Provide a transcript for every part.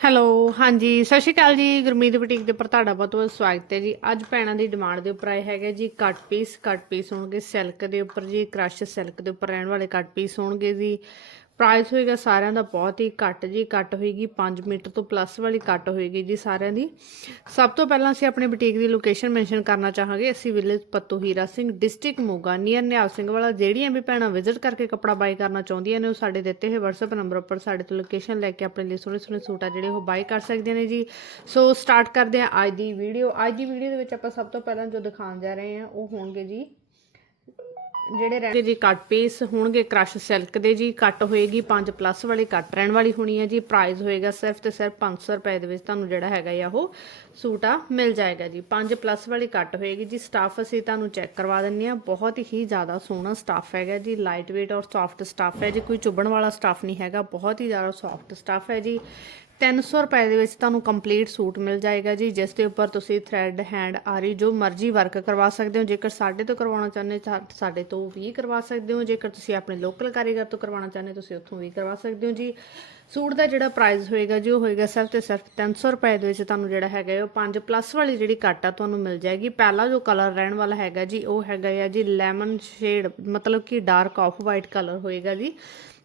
Hello ਹਾਂਜੀ, ਸਤਿ ਸ਼੍ਰੀ ਅਕਾਲ ਜੀ, ਗੁਰਮੀਤ ਬੁਟੀਕ ਦੇ ਉੱਪਰ ਤੁਹਾਡਾ ਬਹੁਤ ਬਹੁਤ ਸਵਾਗਤ ਹੈ ਜੀ। ਅੱਜ ਭੈਣਾਂ ਦੀ ਡਿਮਾਂਡ ਦੇ ਉੱਪਰ ਆਏ ਹੈਗੇ ਜੀ ਕੱਟ ਪੀਸ ਕੱਟ ਪੀਸ ਹੋਣਗੇ ਸਿਲਕ ਦੇ ਉੱਪਰ ਜੀ ਕ੍ਰਸ਼ ਸਿਲਕ ਦੇ ਉੱਪਰ ਰਹਿਣ ਵਾਲੇ ਕੱਟ ਪੀਸ ਹੋਣਗੇ ਜੀ। ਪ੍ਰਾਈਸ ਹੋਏਗਾ ਸਾਰਿਆਂ ਦਾ ਬਹੁਤ ਹੀ ਘੱਟ ਜੀ ਕੱਟ ਹੋਏਗੀ 5 ਮੀਟਰ ਤੋਂ ਪਲੱਸ ਵਾਲੀ ਕੱਟ ਹੋਏਗੀ ਜੀ ਸਾਰਿਆਂ ਦੀ। ਸਭ ਤੋਂ ਪਹਿਲਾਂ ਅਸੀਂ ਆਪਣੇ ਬੁਟੀਕ ਦੀ ਲੋਕੇਸ਼ਨ ਮੈਂਸ਼ਨ ਕਰਨਾ ਚਾਹਾਂਗੇ। ਅਸੀਂ village Pattu Hira Singh district Moga near Nihal Singh Wala. ਜਿਹੜੀਆਂ ਵੀ ਭੈਣਾਂ ਵਿਜ਼ਿਟ ਕਰਕੇ ਕੱਪੜਾ ਬਾਈ ਕਰਨਾ ਚਾਹੁੰਦੀਆਂ ਨੇ, ਉਹ ਸਾਡੇ ਦਿੱਤੇ ਹੋਏ WhatsApp ਨੰਬਰ ਉੱਪਰ ਸਾਡੇ ਤੋਂ ਲੋਕੇਸ਼ਨ ਲੈ ਕੇ ਆਪਣੇ ਲਈ ਸੋਹਣੇ ਸੋਹਣੇ ਸੂਟ ਆ ਜਿਹੜੇ ਉਹ ਬਾਈ ਕਰ ਸਕਦੇ ਨੇ ਜੀ। ਸੋ ਸਟਾਰਟ ਕਰਦੇ ਹਾਂ ਅੱਜ ਦੀ ਵੀਡੀਓ ਅੱਜ ਦੀ ਵੀਡੀਓ ਦੇ ਵਿੱਚ ਆਪਾਂ ਸਭ ਤੋਂ ਪਹਿਲਾਂ ਜੋ ਦਿਖਾਉਣ ਜਾ ਰਹੇ ਹਾਂ, ਉਹ ਹੋਣਗੇ ਜੀ ਜਿਹੜੇ ਰਹਿਣਗੇ ਜੀ ਕੱਟ ਪੀਸ ਹੋਣਗੇ ਕ੍ਰਸ਼ ਸਿਲਕ ਦੇ ਜੀ, ਕੱਟ ਹੋਏਗੀ 5 ਪਲੱਸ ਵਾਲੀ, ਕੱਟ ਰਹਿਣ ਵਾਲੀ ਹੋਣੀ ਹੈ ਜੀ। ਪ੍ਰਾਈਸ ਹੋਏਗਾ ਸਿਰਫ ਤੇ ਸਿਰਫ 500 ਰੁਪਏ ਦੇ ਵਿੱਚ ਤੁਹਾਨੂੰ ਜਿਹੜਾ ਹੈਗਾ ਆ ਉਹ ਸੂਟ ਆ ਮਿਲ ਜਾਏਗਾ ਜੀ। 5 ਪਲੱਸ ਵਾਲੀ ਕੱਟ ਹੋਏਗੀ ਜੀ। ਸਟਾਫ ਅਸੀਂ ਤੁਹਾਨੂੰ ਚੈੱਕ ਕਰਵਾ ਦਿੰਨੇ ਆ ਬਹੁਤ ਹੀ ਜ਼ਿਆਦਾ ਸੋਹਣਾ ਸਟਾਫ ਹੈਗਾ ਜੀ। ਲਾਈਟ weight ਔਰ ਸੌਫਟ ਸਟਾਫ ਹੈ ਜੀ। ਕੋਈ ਚੁੱਭਣ ਵਾਲਾ ਸਟਾਫ ਨਹੀਂ ਹੈਗਾ। ਬਹੁਤ ਹੀ ਜ਼ਿਆਦਾ ਸੌਫਟ ਸਟਾਫ ਹੈ ਜੀ। 300 ਰੁਪਏ ਦੇ ਵਿੱਚ ਤੁਹਾਨੂੰ ਕੰਪਲੀਟ ਸੂਟ ਮਿਲ ਜਾਏਗਾ ਜੀ, ਜਿਸ ਦੇ ਉੱਪਰ ਤੁਸੀਂ ਥ੍ਰੈਡ ਹੈਂਡ ਆਰੀ ਜੋ ਮਰਜ਼ੀ ਵਰਕ ਕਰਵਾ ਸਕਦੇ ਹੋ, ਜੇਕਰ ਸਾਡੇ ਤੋਂ ਕਰਵਾਉਣਾ ਚਾਹੁੰਦੇ ਤਾਂ ਸਾਡੇ ਤੋਂ ਵੀ ਕਰਵਾ ਸਕਦੇ ਹੋ, ਜੇਕਰ ਤੁਸੀਂ ਆਪਣੇ ਲੋਕਲ ਕਾਰੀਗਰ ਤੋਂ ਕਰਵਾਉਣਾ ਚਾਹੁੰਦੇ ਤੁਸੀਂ ਉੱਥੋਂ ਵੀ ਕਰਵਾ ਸਕਦੇ ਹੋ ਜੀ। ਸੂਟ ਦਾ ਜਿਹੜਾ ਪ੍ਰਾਈਸ ਹੋਏਗਾ ਜੀ, ਉਹ ਹੋਏਗਾ ਸਿਰਫ ਤੇ ਸਿਰਫ 300 ਰੁਪਏ ਦੇ ਵਿੱਚ ਤੁਹਾਨੂੰ ਜਿਹੜਾ ਹੈਗਾ ਉਹ 5 ਪਲੱਸ ਵਾਲੀ ਜਿਹੜੀ ਕੱਟ ਆ, ਤੁਹਾਨੂੰ ਮਿਲ ਜਾਏਗੀ। ਪਹਿਲਾ ਜੋ ਕਲਰ ਰਹਿਣ ਵਾਲਾ ਹੈਗਾ ਜੀ, ਉਹ ਹੈਗਾ ਆ ਜੀ ਲੈਮਨ ਸ਼ੇਡ ਮਤਲਬ ਕਿ ਡਾਰਕ ਆਫ ਵਾਈਟ ਕਲਰ ਹੋਏਗਾ ਜੀ।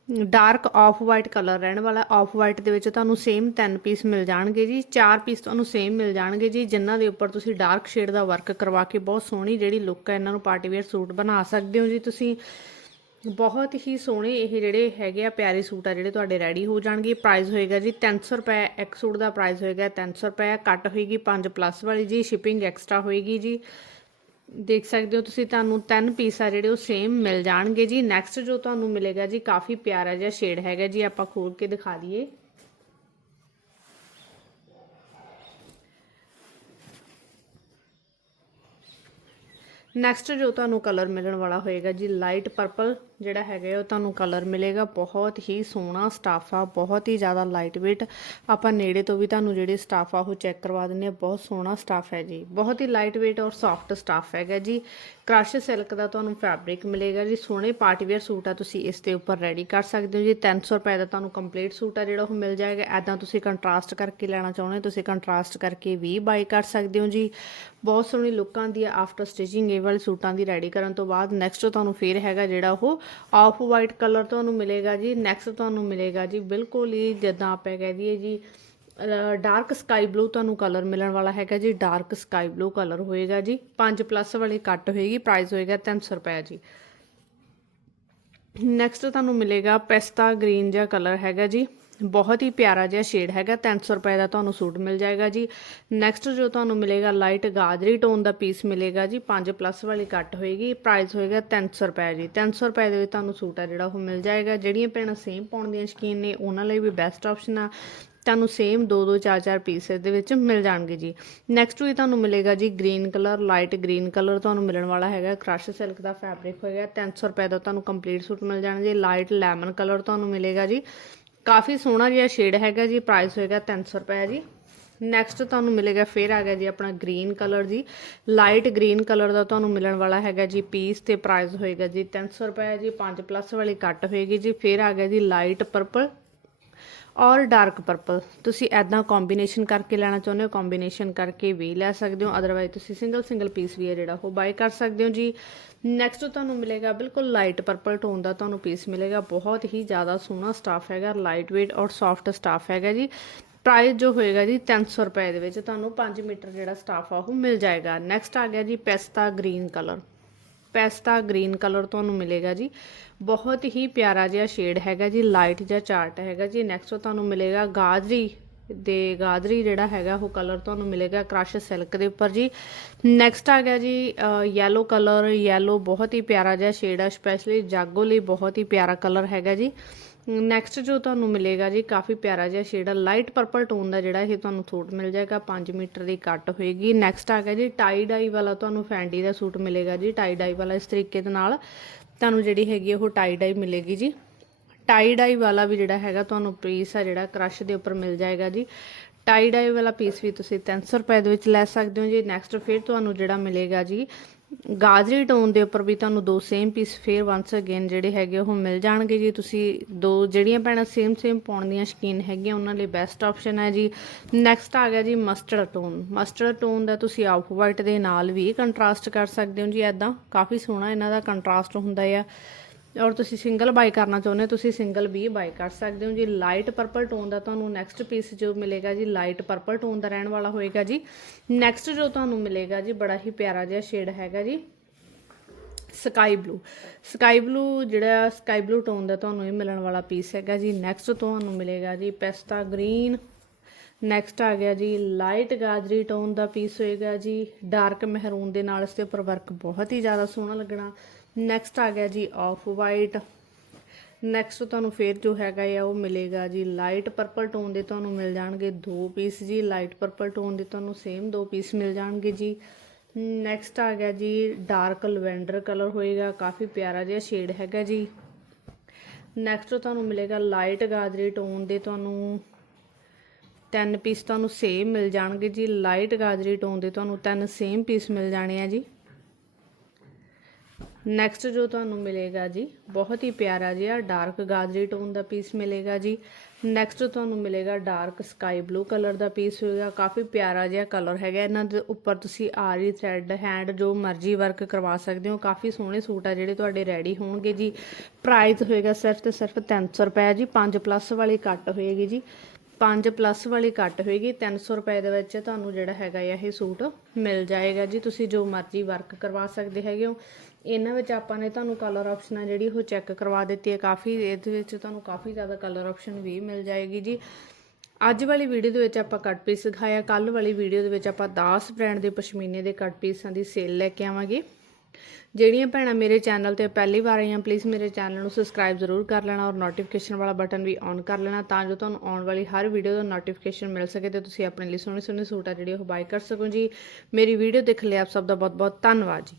ਡਾਰਕ ਆਫ ਵਾਈਟ ਕਲਰ ਰਹਿਣ ਵਾਲਾ ਆਫ ਵਾਈਟ ਦੇ ਵਿੱਚ ਤੁਹਾਨੂੰ ਸੇਮ 3 ਪੀਸ ਮਿਲ ਜਾਣਗੇ ਜੀ। 4 ਪੀਸ ਤੁਹਾਨੂੰ ਸੇਮ ਮਿਲ ਜਾਣਗੇ ਜੀ, ਜਿਨ੍ਹਾਂ ਦੇ ਉੱਪਰ ਤੁਸੀਂ ਡਾਰਕ ਸ਼ੇਡ ਦਾ ਵਰਕ ਕਰਵਾ ਕੇ ਬਹੁਤ ਸੋਹਣੀ ਜਿਹੜੀ ਲੁੱਕ ਹੈ, ਇਹਨਾਂ ਨੂੰ ਪਾਰਟੀ ਵੇਅਰ ਸੂਟ ਬਣਾ ਸਕਦੇ ਹੋ ਜੀ ਤੁਸੀਂ। ਬਹੁਤ ਹੀ ਸੋਹਣੇ ਇਹ ਜਿਹੜੇ ਹੈਗੇ ਆ ਪਿਆਰੇ ਸੂਟ ਆ, ਜਿਹੜੇ ਤੁਹਾਡੇ ਰੈਡੀ ਹੋ ਜਾਣਗੇ। ਪ੍ਰਾਈਸ ਹੋਏਗਾ ਜੀ 300 ਰੁਪਏ, ਇੱਕ ਸੂਟ ਦਾ ਪ੍ਰਾਈਸ ਹੋਏਗਾ 300 ਰੁਪਏ ਕੱਟ ਹੋਏਗੀ 5 ਪਲੱਸ ਵਾਲੀ ਜੀ ਸ਼ਿਪਿੰਗ ਐਕਸਟਰਾ ਹੋਏਗੀ ਜੀ। ਦੇਖ ਸਕਦੇ ਹੋ ਤੁਸੀਂ, ਤੁਹਾਨੂੰ ਤਿੰਨ ਪੀਸ ਆ ਜਿਹੜੇ ਉਹ ਸੇਮ ਮਿਲ ਜਾਣਗੇ ਜੀ। ਨੈਕਸਟ ਜੋ ਤੁਹਾਨੂੰ ਮਿਲੇਗਾ ਜੀ, ਕਾਫੀ ਪਿਆਰਾ ਜਿਹਾ ਸ਼ੇਡ ਹੈਗਾ ਜੀ, ਆਪਾਂ ਖੋਲ ਕੇ ਦਿਖਾ ਦਈਏ। ਨੈਕਸਟ ਜੋ ਤੁਹਾਨੂੰ ਕਲਰ ਮਿਲਣ ਵਾਲਾ ਹੋਏਗਾ ਜੀ ਲਾਈਟ ਪਰਪਲ ਜਿਹੜਾ ਹੈਗਾ ਉਹ ਤੁਹਾਨੂੰ ਕਲਰ ਮਿਲੇਗਾ। ਬਹੁਤ ਹੀ ਸੋਹਣਾ ਸਟਾਫ ਆ, ਬਹੁਤ ਹੀ ਜ਼ਿਆਦਾ ਲਾਈਟ weight ਆਪਾਂ ਨੇੜੇ ਤੋਂ ਵੀ ਤੁਹਾਨੂੰ ਜਿਹੜੇ ਸਟਾਫ ਆ, ਉਹ ਚੈੱਕ ਕਰਵਾ ਦਿੰਨੇ ਆ। ਬਹੁਤ ਸੋਹਣਾ ਸਟਾਫ ਹੈ ਜੀ। ਬਹੁਤ ਹੀ ਲਾਈਟ weight ਔਰ ਸੌਫਟ ਸਟਾਫ ਹੈਗਾ ਜੀ। ਕ੍ਰਸ਼ ਸਿਲਕ ਦਾ ਤੁਹਾਨੂੰ ਫੈਬਰਿਕ ਮਿਲੇਗਾ ਜੀ। ਸੋਹਣੇ ਪਾਰਟੀ ਵੇਅਰ ਸੂਟ ਆ, ਤੁਸੀਂ ਇਸ ਦੇ ਉੱਪਰ ਰੈਡੀ ਕਰ ਸਕਦੇ ਹੋ ਜੀ। 300 ਰੁਪਏ ਦਾ ਤੁਹਾਨੂੰ ਕੰਪਲੀਟ ਸੂਟ ਆ, ਜਿਹੜਾ ਉਹ ਮਿਲ ਜਾਏਗਾ। ਐਦਾਂ ਤੁਸੀਂ ਕੰਟਰਾਸਟ ਕਰਕੇ ਲੈਣਾ ਚਾਹੁੰਦੇ ਹੋ, ਤੁਸੀਂ ਕੰਟਰਾਸਟ ਕਰਕੇ ਵੀ ਬਾਈ ਕਰ ਸਕਦੇ ਹੋ ਜੀ। ਬਹੁਤ ਸੋਹਣੀ ਲੁੱਕਾਂ ਦੀ ਆਫਟਰ ਸਟਿਚਿੰਗ ਇਹ ਵਾਲੇ ਸੂਟਾਂ ਦੀ ਰੈਡੀ ਕਰਨ ਤੋਂ ਬਾਅਦ ਨੈਕਸਟ ਤੁਹਾਨੂੰ ਫੇਰ ਹੈਗਾ ਜਿਹੜਾ ਉਹ ਆਫ ਵਾਈਟ ਕਲਰ ਤੁਹਾਨੂੰ ਮਿਲੇਗਾ ਜੀ ਨੈਕਸਟ ਤੁਹਾਨੂੰ ਮਿਲੇਗਾ ਜੀ, ਬਿਲਕੁਲ ਹੀ ਜਿੱਦਾਂ ਆਪਾਂ ਕਹਿ ਦਈਏ ਜੀ ਡਾਰਕ ਸਕਾਈ ਬਲੂ ਤੁਹਾਨੂੰ ਕਲਰ ਮਿਲਣ ਵਾਲਾ ਹੈਗਾ ਜੀ ਡਾਰਕ ਸਕਾਈ ਬਲੂ ਕਲਰ ਹੋਏਗਾ ਜੀ 5 ਪਲੱਸ ਵਾਲੀ ਕੱਟ ਹੋਏਗੀ ਪ੍ਰਾਈਸ ਹੋਏਗਾ 300 ਰੁਪਏ ਜੀ। ਨੈਕਸਟ ਤੁਹਾਨੂੰ ਮਿਲੇਗਾ ਪੈਸਤਾ ਗ੍ਰੀਨ ਜਿਹਾ ਕਲਰ ਹੈਗਾ ਜੀ ਬਹੁਤ ਹੀ ਪਿਆਰਾ ਜਿਹਾ ਸ਼ੇਡ ਹੈਗਾ। 300 ਰੁਪਏ ਦਾ ਤੁਹਾਨੂੰ ਸੂਟ ਮਿਲ ਜਾਏਗਾ ਜੀ। ਨੈਕਸਟ ਜੋ ਤੁਹਾਨੂੰ ਮਿਲੇਗਾ ਲਾਈਟ ਗਾਜਰੀ ਟੋਨ ਦਾ ਪੀਸ ਮਿਲੇਗਾ ਜੀ। 5 ਪਲੱਸ ਵਾਲੀ ਕੱਟ ਹੋਏਗੀ। ਪ੍ਰਾਈਸ ਹੋਏਗਾ 300 ਰੁਪਏ ਜੀ। 300 ਰੁਪਏ ਦੇ ਵਿੱਚ ਤੁਹਾਨੂੰ ਸੂਟ ਆ ਜਿਹੜਾ ਉਹ ਮਿਲ ਜਾਏਗਾ। ਜਿਹੜੀਆਂ ਭੈਣਾਂ ਸੇਮ ਪਾਉਣ ਦੀਆਂ ਸ਼ਕੀਨ ਨੇ, ਉਹਨਾਂ ਲਈ ਵੀ ਬੈਸਟ ਆਪਸ਼ਨ ਆ। ਤੁਹਾਨੂੰ ਸੇਮ 2 2 4 4 ਪੀਸ ਦੇ ਵਿੱਚ ਮਿਲ ਜਾਣਗੇ ਜੀ। ਨੈਕਸਟ ਵੀ ਤੁਹਾਨੂੰ ਮਿਲੇਗਾ ਜੀ green colour light green colour ਤੁਹਾਨੂੰ ਮਿਲਣ ਵਾਲਾ ਹੈਗਾ। ਕ੍ਰਸ਼ ਸਿਲਕ ਦਾ ਫੈਬਰਿਕ ਹੋਏਗਾ। 300 ਰੁਪਏ ਦਾ ਤੁਹਾਨੂੰ ਕੰਪਲੀਟ ਸੂਟ ਮਿਲ ਜਾਣਗੇ। ਲਾਈਟ ਲੈਮਨ ਕਲਰ ਤੁਹਾਨੂੰ ਮਿਲੇਗਾ ਜੀ। ਕਾਫੀ ਸੋਹਣਾ ਜਿਹਾ ਸ਼ੇਡ ਹੈਗਾ ਜੀ ਪ੍ਰਾਈਸ ਹੋਏਗਾ 300 ਰੁਪਏ ਜੀ। ਨੈਕਸਟ ਤੁਹਾਨੂੰ ਮਿਲੇਗਾ ਫੇਰ ਆ ਗਿਆ ਜੀ ਆਪਣਾ ਗ੍ਰੀਨ ਕਲਰ ਜੀ। ਲਾਈਟ ਗ੍ਰੀਨ ਕਲਰ ਦਾ ਤੁਹਾਨੂੰ ਮਿਲਣ ਵਾਲਾ ਹੈਗਾ ਜੀ ਪੀਸ ਤੇ ਪ੍ਰਾਈਸ ਹੋਏਗਾ ਜੀ 300 ਰੁਪਏ ਜੀ 5 ਪਲੱਸ ਵਾਲੀ ਕੱਟ ਹੋਏਗੀ ਜੀ। ਫੇਰ ਆ ਗਿਆ ਜੀ ਲਾਈਟ ਪਰਪਲ ਔਰ ਡਾਰਕ ਪਰਪਲ, ਤੁਸੀਂ ਐਦਾਂ ਕੰਬੀਨੇਸ਼ਨ ਕਰਕੇ ਲੈਣਾ ਚਾਹੁੰਦੇ ਹੋ ਕੰਬੀਨੇਸ਼ਨ ਕਰਕੇ ਵੀ ਲੈ ਸਕਦੇ ਹੋ ਅਦਰਵਾਈਜ਼ ਤੁਸੀਂ ਸਿੰਗਲ ਸਿੰਗਲ ਪੀਸ ਵੀ ਹੈ ਜਿਹੜਾ ਉਹ ਬਾਈ ਕਰ ਸਕਦੇ ਹੋ ਜੀ। ਨੈਕਸਟ ਤੁਹਾਨੂੰ ਮਿਲੇਗਾ ਬਿਲਕੁਲ ਲਾਈਟ ਪਰਪਲ ਟੋਨ ਦਾ ਤੁਹਾਨੂੰ ਪੀਸ ਮਿਲੇਗਾ, ਬਹੁਤ ਹੀ ਜ਼ਿਆਦਾ ਸੋਹਣਾ ਸਟਾਫ ਹੈਗਾ ਲਾਈਟ weight ਔਰ ਸੌਫਟ ਸਟਾਫ ਹੈਗਾ ਜੀ। ਪ੍ਰਾਈਸ ਜੋ ਹੋਏਗਾ ਜੀ 300 ਰੁਪਏ ਦੇ ਵਿੱਚ, ਤੁਹਾਨੂੰ 5 ਮੀਟਰ ਜਿਹੜਾ ਸਟਾਫ ਆ ਉਹ ਮਿਲ ਜਾਏਗਾ। ਨੈਕਸਟ ਆ ਗਿਆ ਜੀ pista green colour pista green colour ਤੁਹਾਨੂੰ ਮਿਲੇਗਾ ਜੀ। ਬਹੁਤ ਹੀ ਪਿਆਰਾ ਜਿਹਾ ਸ਼ੇਡ ਹੈਗਾ ਜੀ ਲਾਈਟ ਜਿਹਾ ਚਾਰਟ ਹੈਗਾ ਜੀ। ਨੈਕਸਟ ਤੁਹਾਨੂੰ ਮਿਲੇਗਾ ਗਾਜਰੀ ਦੇ, ਗਾਜਰੀ ਜਿਹੜਾ ਹੈਗਾ ਉਹ ਕਲਰ ਤੁਹਾਨੂੰ ਮਿਲੇਗਾ ਕ੍ਰਸ਼ ਸਿਲਕ ਦੇ ਉੱਪਰ ਜੀ। ਨੈਕਸਟ ਆ ਗਿਆ ਜੀ ਯੈਲੋ ਕਲਰ। ਯੈਲੋ ਬਹੁਤ ਹੀ ਪਿਆਰਾ ਜਿਹਾ ਸ਼ੇਡ ਆ ਸਪੈਸ਼ਲੀ ਜਾਗੋ ਲਈ ਬਹੁਤ ਹੀ ਪਿਆਰਾ ਕਲਰ ਹੈਗਾ ਜੀ। ਨੈਕਸਟ ਜੋ ਤੁਹਾਨੂੰ ਮਿਲੇਗਾ ਜੀ, ਕਾਫੀ ਪਿਆਰਾ ਜਿਹਾ ਸ਼ੇਡ ਆ ਲਾਈਟ ਪਰਪਲ ਟੋਨ ਦਾ ਜਿਹੜਾ ਇਹ ਤੁਹਾਨੂੰ ਸੂਟ ਮਿਲ ਜਾਏਗਾ 5 ਮੀਟਰ ਦੀ ਕੱਟ ਹੋਏਗੀ। ਨੈਕਸਟ ਆ ਗਿਆ ਜੀ ਟਾਈ ਡਾਈ ਵਾਲਾ ਤੁਹਾਨੂੰ ਫੈਂਡੀ ਦਾ ਸੂਟ ਮਿਲੇਗਾ ਜੀ ਟਾਈ ਡਾਈ ਵਾਲਾ ਇਸ ਤਰੀਕੇ ਦੇ ਨਾਲ। ਤੁਹਾਨੂੰ ਜਿਹੜੀ ਹੈਗੀ ਉਹ ਟਾਈ ਡਾਈ ਮਿਲੇਗੀ ਜੀ। ਟਾਈ ਡਾਈ ਵਾਲਾ ਵੀ ਜਿਹੜਾ ਹੈਗਾ, ਤੁਹਾਨੂੰ ਪੀਸ ਆ ਜਿਹੜਾ ਕ੍ਰਸ਼ ਦੇ ਉੱਪਰ ਮਿਲ ਜਾਏਗਾ ਜੀ। ਟਾਈ ਡਾਈ ਵਾਲਾ ਪੀਸ ਵੀ ਤੁਸੀਂ 300 ਰੁਪਏ ਦੇ ਵਿੱਚ ਲੈ ਸਕਦੇ ਹੋ ਜੀ। ਨੈਕਸਟ ਫਿਰ ਤੁਹਾਨੂੰ ਜਿਹੜਾ ਮਿਲੇਗਾ ਜੀ ਗਾਜਰੀ ਟੋਨ ਦੇ ਉੱਪਰ ਵੀ ਤੁਹਾਨੂੰ ਦੋ ਸੇਮ ਪੀਸ ਫੇਰ ਵਾਂਸ ਅਗੇਨ ਜਿਹੜੇ ਹੈਗੇ ਉਹ ਮਿਲ ਜਾਣਗੇ ਜੀ। ਤੁਸੀਂ ਦੋ ਜਿਹੜੀਆਂ ਭੈਣਾਂ ਸੇਮ ਸੇਮ ਪਾਉਣ ਦੀਆਂ ਸ਼ਕੀਨ ਹੈਗੀਆਂ, ਉਹਨਾਂ ਲਈ ਬੈਸਟ ਆਪਸ਼ਨ ਹੈ ਜੀ। ਨੈਕਸਟ ਆ ਗਿਆ ਜੀ ਮਸਟਰਡ ਟੋਨ ਮਸਟਰਡ ਟੋਨ ਦਾ ਤੁਸੀਂ ਆਫ ਵਾਈਟ ਦੇ ਨਾਲ ਵੀ ਕੰਟਰਾਸਟ ਕਰ ਸਕਦੇ ਹੋ ਜੀ ਐਦਾਂ ਕਾਫੀ ਸੋਹਣਾ ਇਹਨਾਂ ਦਾ ਕੰਟਰਾਸਟ ਹੁੰਦਾ ਆ। ਔਰ ਤੁਸੀਂ ਸਿੰਗਲ ਬਾਈ ਕਰਨਾ ਚਾਹੁੰਦੇ ਹੋ, ਤੁਸੀਂ ਸਿੰਗਲ ਵੀ ਬਾਈ ਕਰ ਸਕਦੇ ਹੋ ਜੀ। ਲਾਈਟ ਪਰਪਲ ਟੋਨ ਦਾ ਤੁਹਾਨੂੰ ਨੈਕਸਟ ਪੀਸ ਜੋ ਮਿਲੇਗਾ ਜੀ ਲਾਈਟ ਪਰਪਲ ਟੋਨ ਦਾ ਰਹਿਣ ਵਾਲਾ ਹੋਏਗਾ ਜੀ। ਨੈਕਸਟ ਜੋ ਤੁਹਾਨੂੰ ਮਿਲੇਗਾ ਜੀ, ਬੜਾ ਹੀ ਪਿਆਰਾ ਜਿਹਾ ਸ਼ੇਡ ਹੈਗਾ ਜੀ ਸਕਾਈ ਬਲੂ ਸਕਾਈ ਬਲੂ ਜਿਹੜਾ ਸਕਾਈ ਬਲੂ ਟੋਨ ਦਾ ਤੁਹਾਨੂੰ ਇਹ ਮਿਲਣ ਵਾਲਾ ਪੀਸ ਹੈਗਾ ਜੀ। ਨੈਕਸਟ ਤੁਹਾਨੂੰ ਮਿਲੇਗਾ ਜੀ ਪੈਸਟਾ ਗ੍ਰੀਨ ਨੈਕਸਟ ਆ ਗਿਆ ਜੀ ਲਾਈਟ ਗਾਜਰੀ ਟੋਨ ਦਾ ਪੀਸ ਹੋਏਗਾ ਜੀ। ਡਾਰਕ ਮਹਿਰੂਨ ਦੇ ਨਾਲ ਇਸ ਦੇ ਉੱਪਰ ਵਰਕ ਬਹੁਤ ਹੀ ਜ਼ਿਆਦਾ ਸੋਹਣਾ ਲੱਗਣਾ। ਨੈਕਸਟ ਆ ਗਿਆ ਜੀ ਆਫ ਵਾਈਟ ਨੈਕਸਟ ਤੁਹਾਨੂੰ ਫੇਰ ਜੋ ਹੈਗਾ ਆ, ਉਹ ਮਿਲੇਗਾ ਜੀ ਲਾਈਟ ਪਰਪਲ ਟੋਨ ਦੇ ਤੁਹਾਨੂੰ ਮਿਲ ਜਾਣਗੇ ਦੋ ਪੀਸ ਜੀ। ਲਾਈਟ ਪਰਪਲ ਟੋਨ ਦੇ ਤੁਹਾਨੂੰ ਸੇਮ ਦੋ ਪੀਸ ਮਿਲ ਜਾਣਗੇ ਜੀ। ਨੈਕਸਟ ਆ ਗਿਆ ਜੀ ਡਾਰਕ ਲਵੈਂਡਰ ਕਲਰ ਹੋਏਗਾ, ਕਾਫੀ ਪਿਆਰਾ ਜਿਹਾ ਸ਼ੇਡ ਹੈਗਾ ਜੀ। ਨੈਕਸਟ ਤੁਹਾਨੂੰ ਮਿਲੇਗਾ ਲਾਈਟ ਗਾਜਰੀ ਟੋਨ ਦੇ ਤੁਹਾਨੂੰ ਤਿੰਨ ਪੀਸ ਤੁਹਾਨੂੰ ਸੇਮ ਮਿਲ ਜਾਣਗੇ ਜੀ। ਲਾਈਟ ਗਾਜਰੀ ਟੋਨ ਦੇ ਤੁਹਾਨੂੰ ਤਿੰਨ ਸੇਮ ਪੀਸ ਮਿਲ ਜਾਣੇ ਆ ਜੀ। ਨੈਕਸਟ ਜੋ ਤੁਹਾਨੂੰ ਮਿਲੇਗਾ ਜੀ, ਬਹੁਤ ਹੀ ਪਿਆਰਾ ਜਿਹਾ ਡਾਰਕ ਗਾਜਰੀ ਟੋਨ ਦਾ ਪੀਸ ਮਿਲੇਗਾ ਜੀ। ਨੈਕਸਟ ਤੁਹਾਨੂੰ ਮਿਲੇਗਾ ਡਾਰਕ ਸਕਾਈ ਬਲੂ ਕਲਰ ਦਾ ਪੀਸ ਹੋਏਗਾ। ਕਾਫੀ ਪਿਆਰਾ ਜਿਹਾ ਕਲਰ ਹੈਗਾ। ਇਹਨਾਂ ਦੇ ਉੱਪਰ ਤੁਸੀਂ ਆਰੀ ਥ੍ਰੈਡ ਹੈਂਡ ਜੋ ਮਰਜ਼ੀ ਵਰਕ ਕਰਵਾ ਸਕਦੇ ਹੋ। ਕਾਫੀ ਸੋਹਣੇ ਸੂਟ ਆ ਜਿਹੜੇ ਤੁਹਾਡੇ ਰੈਡੀ ਹੋਣਗੇ ਜੀ। ਪ੍ਰਾਈਸ ਹੋਏਗਾ ਸਿਰਫ ਤੇ ਸਿਰਫ 300 ਰੁਪਏ ਜੀ। 5 ਪਲੱਸ ਵਾਲੀ ਕੱਟ ਹੋਏਗੀ ਜੀ। 5 ਪਲੱਸ ਵਾਲੀ ਕੱਟ ਹੋਏਗੀ। 300 ਰੁਪਏ ਦੇ ਵਿੱਚ ਤੁਹਾਨੂੰ ਜਿਹੜਾ ਹੈਗਾ ਆ ਇਹ ਸੂਟ ਮਿਲ ਜਾਏਗਾ ਜੀ। ਤੁਸੀਂ ਜੋ ਮਰਜ਼ੀ ਵਰਕ ਕਰਵਾ ਸਕਦੇ ਹੈਗੇ ਹੋ। ਇਹਨਾਂ ਵਿੱਚ ਆਪਾਂ ਨੇ ਤੁਹਾਨੂੰ ਕਲਰ ਆਪਸ਼ਨ ਜਿਹੜੀ ਉਹ ਚੈੱਕ ਕਰਵਾ ਦਿੱਤੀ ਹੈ। ਕਾਫੀ ਇਹਦੇ ਵਿੱਚ ਤੁਹਾਨੂੰ ਕਾਫੀ ਜ਼ਿਆਦਾ ਕਲਰ ਆਪਸ਼ਨ ਵੀ ਮਿਲ ਜਾਏਗੀ ਜੀ। ਅੱਜ ਵਾਲੀ ਵੀਡੀਓ ਦੇ ਵਿੱਚ ਆਪਾਂ ਕੱਟ ਪੀਸ ਦਿਖਾਇਆ ਕੱਲ ਵਾਲੀ ਵੀਡੀਓ ਦੇ ਵਿੱਚ ਆਪਾਂ 10 ਬ੍ਰਾਂਡ ਦੇ ਪਸ਼ਮੀਨੇ ਦੇ ਕੱਟ ਪੀਸਾਂ ਦੀ ਸੇਲ ਲੈ ਕੇ ਆਵਾਂਗੇ। ਜਿਹੜੀਆਂ ਭੈਣਾਂ ਮੇਰੇ ਚੈਨਲ ਤੇ ਪਹਿਲੀ ਵਾਰ ਆਈਆਂ ਪਲੀਜ਼ ਮੇਰੇ ਚੈਨਲ ਨੂੰ ਸਬਸਕ੍ਰਾਈਬ ਜ਼ਰੂਰ ਕਰ ਲੈਣਾ ਔਰ ਨੋਟੀਫਿਕੇਸ਼ਨ ਵਾਲਾ ਬਟਨ ਵੀ ਔਨ ਕਰ ਲੈਣਾ ਤਾਂ ਜੋ ਤੁਹਾਨੂੰ ਆਉਣ ਵਾਲੀ ਹਰ ਵੀਡੀਓ ਦਾ ਨੋਟੀਫਿਕੇਸ਼ਨ ਮਿਲ ਸਕੇ ਤੇ ਤੁਸੀਂ ਆਪਣੇ ਲਈ ਸੋਹਣੇ ਸੋਹਣੇ ਸੂਟ ਆ ਜਿਹੜੇ ਉਹ ਬਾਈ ਕਰ ਸਕੋ ਜੀ। ਮੇਰੀ ਵੀਡੀਓ ਦੇਖ ਲਈ ਆਪ ਸਭ ਦਾ ਬਹੁਤ ਬਹੁਤ ਧੰਨਵਾਦ ਜੀ।